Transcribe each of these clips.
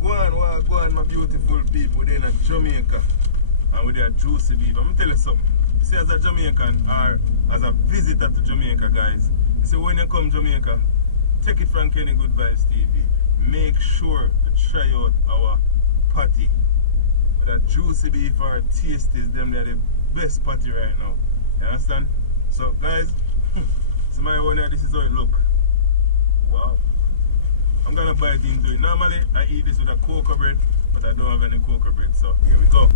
Wagwan, my beautiful people in Jamaica. And with their juicy beef. I'm gonna tell you something. See, as a Jamaican or as a visitor to Jamaica, guys, you see, when you come to Jamaica, take it from Kenny Good Vibes TV. Make sure to try out our patty. With that juicy beef or tasties, them they're the best patty right now. You understand? So, guys, see my one here, this is how it look. Wow. I'm gonna bite into it. Normally, I eat this with a cocoa bread, but I don't have any cocoa bread, so here we go.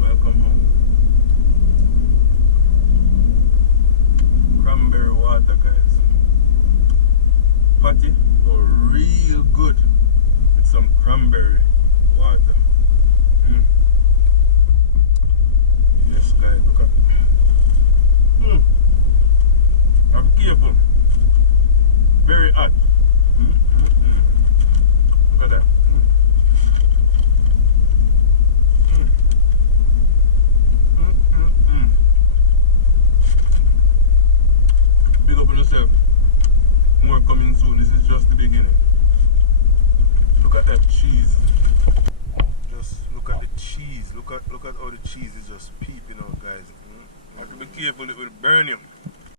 Welcome home. Cranberry water, guys. Patty go real good with some cranberry water. Yes, guys, look at it. I'm careful. Very hot. Look at that. Big up on yourself. More coming soon. This is just the beginning. Look at that cheese. Just look at the cheese. Look at how the cheese is just peeping out, guys. You have to be careful, it will burn you.